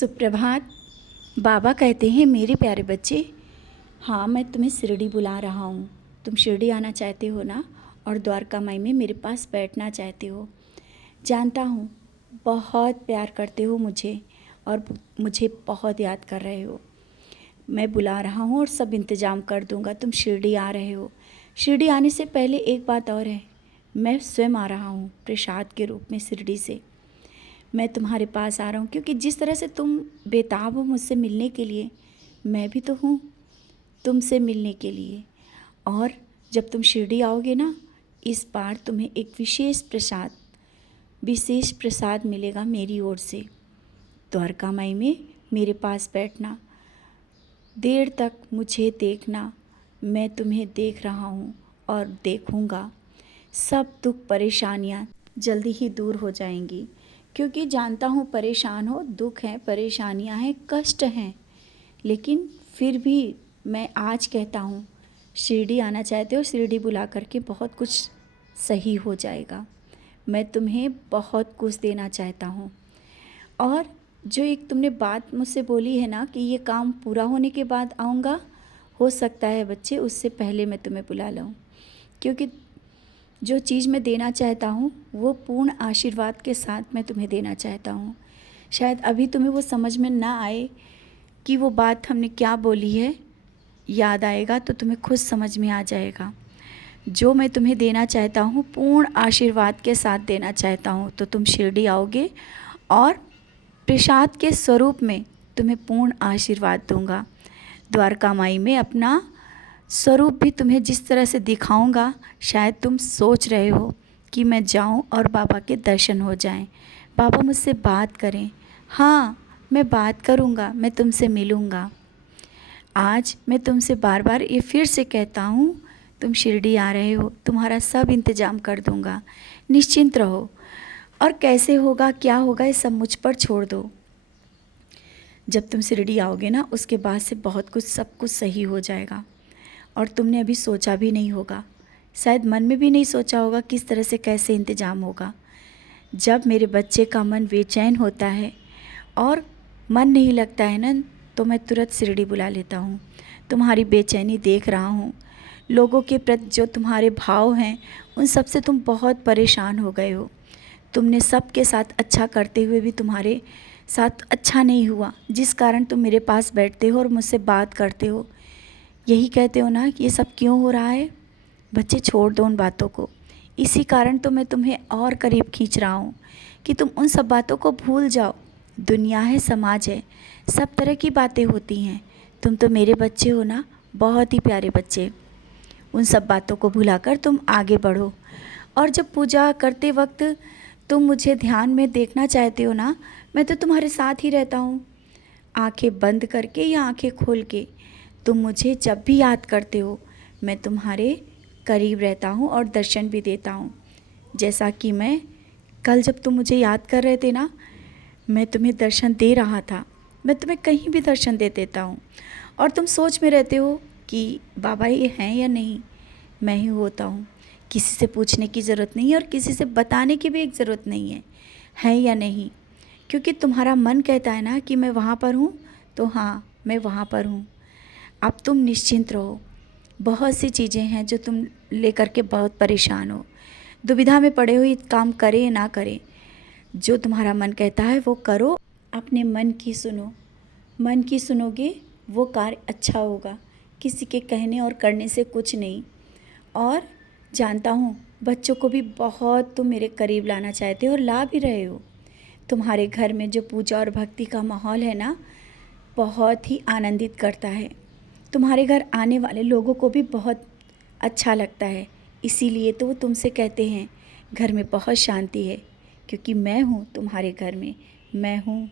सुप्रभात। बाबा कहते हैं, मेरे प्यारे बच्चे, हाँ मैं तुम्हें शिरडी बुला रहा हूँ। तुम शिरडी आना चाहते हो ना, और द्वारका माई में मेरे पास बैठना चाहते हो। जानता हूँ बहुत प्यार करते हो मुझे, और मुझे बहुत याद कर रहे हो। मैं बुला रहा हूँ और सब इंतज़ाम कर दूँगा। तुम शिरडी आ रहे हो। शिरडी आने से पहले एक बात और है, मैं स्वयं आ रहा हूँ प्रसाद के रूप में शिरडी से। मैं तुम्हारे पास आ रहा हूँ क्योंकि जिस तरह से तुम बेताब हो मुझसे मिलने के लिए, मैं भी तो हूँ तुमसे मिलने के लिए। और जब तुम शिरडी आओगे ना, इस बार तुम्हें एक विशेष प्रसाद मिलेगा मेरी ओर से। द्वारका माई में मेरे पास बैठना, देर तक मुझे देखना। मैं तुम्हें देख रहा हूँ और देखूँगा। सब दुख परेशानियाँ जल्दी ही दूर हो जाएंगी, क्योंकि जानता हूँ परेशान हो, दुख हैं, परेशानियाँ हैं, कष्ट हैं। लेकिन फिर भी मैं आज कहता हूँ, शिरडी आना चाहते हो, शिरडी बुला करके बहुत कुछ सही हो जाएगा। मैं तुम्हें बहुत कुछ देना चाहता हूँ। और जो एक तुमने बात मुझसे बोली है ना कि ये काम पूरा होने के बाद आऊँगा, हो सकता है बच्चे उससे पहले मैं तुम्हें बुला लाऊँ, क्योंकि जो चीज़ मैं देना चाहता हूँ वो पूर्ण आशीर्वाद के साथ मैं तुम्हें देना चाहता हूँ। शायद अभी तुम्हें वो समझ में ना आए कि वो बात हमने क्या बोली है, याद आएगा तो तुम्हें खुद समझ में आ जाएगा। जो मैं तुम्हें देना चाहता हूँ पूर्ण आशीर्वाद के साथ देना चाहता हूँ। तो तुम शिरडी आओगे और प्रसाद के स्वरूप में तुम्हें पूर्ण आशीर्वाद दूंगा। द्वारका माई में अपना स्वरूप भी तुम्हें जिस तरह से दिखाऊंगा, शायद तुम सोच रहे हो कि मैं जाऊं और बाबा के दर्शन हो जाएं, बाबा मुझसे बात करें। हाँ, मैं बात करूंगा, मैं तुमसे मिलूंगा। आज मैं तुमसे बार बार ये फिर से कहता हूँ, तुम शिरडी आ रहे हो, तुम्हारा सब इंतज़ाम कर दूंगा, निश्चिंत रहो। और कैसे होगा, क्या होगा, ये सब मुझ पर छोड़ दो। जब तुम शिरडी आओगे ना, उसके बाद से बहुत कुछ, सब कुछ सही हो जाएगा। और तुमने अभी सोचा भी नहीं होगा, शायद मन में भी नहीं सोचा होगा किस तरह से कैसे इंतज़ाम होगा। जब मेरे बच्चे का मन बेचैन होता है और मन नहीं लगता है ना, तो मैं तुरंत शिरडी बुला लेता हूँ। तुम्हारी बेचैनी देख रहा हूँ, लोगों के प्रति जो तुम्हारे भाव हैं उन सब से तुम बहुत परेशान हो गए हो। तुमने सबके साथ अच्छा करते हुए भी तुम्हारे साथ अच्छा नहीं हुआ, जिस कारण तुम मेरे पास बैठते हो और मुझसे बात करते हो। यही कहते हो ना कि ये सब क्यों हो रहा है। बच्चे, छोड़ दो उन बातों को। इसी कारण तो मैं तुम्हें और करीब खींच रहा हूँ कि तुम उन सब बातों को भूल जाओ। दुनिया है, समाज है, सब तरह की बातें होती हैं। तुम तो मेरे बच्चे हो ना, बहुत ही प्यारे बच्चे। उन सब बातों को भुलाकर तुम आगे बढ़ो। और जब पूजा करते वक्त तुम मुझे ध्यान में देखना चाहते हो ना, मैं तो तुम्हारे साथ ही रहता हूँ, आंखें बंद करके या आंखें खोल के। तुम मुझे जब भी याद करते हो, मैं तुम्हारे करीब रहता हूँ और दर्शन भी देता हूँ। जैसा कि मैं कल जब तुम मुझे याद कर रहे थे ना, मैं तुम्हें दर्शन दे रहा था। मैं तुम्हें कहीं भी दर्शन दे देता हूँ और तुम सोच में रहते हो कि बाबा ये हैं या नहीं। मैं ही होता हूँ। किसी से पूछने की ज़रूरत नहीं है और किसी से बताने की भी एक ज़रूरत नहीं है या नहीं, क्योंकि तुम्हारा मन कहता है ना कि मैं वहाँ पर हूँ, तो हाँ मैं वहाँ पर हूँ। अब तुम निश्चिंत रहो। बहुत सी चीज़ें हैं जो तुम लेकर के बहुत परेशान हो, दुविधा में पड़े हो, ये काम करें या ना करें। जो तुम्हारा मन कहता है वो करो, अपने मन की सुनो। मन की सुनोगे वो कार्य अच्छा होगा, किसी के कहने और करने से कुछ नहीं। और जानता हूँ बच्चों को भी बहुत तुम मेरे करीब लाना चाहते हो और ला भी रहे हो। तुम्हारे घर में जो पूजा और भक्ति का माहौल है ना, बहुत ही आनंदित करता है। तुम्हारे घर आने वाले लोगों को भी बहुत अच्छा लगता है। इसीलिए तो वो तुमसे कहते हैं घर में बहुत शांति है, क्योंकि मैं हूँ तुम्हारे घर में, मैं हूँ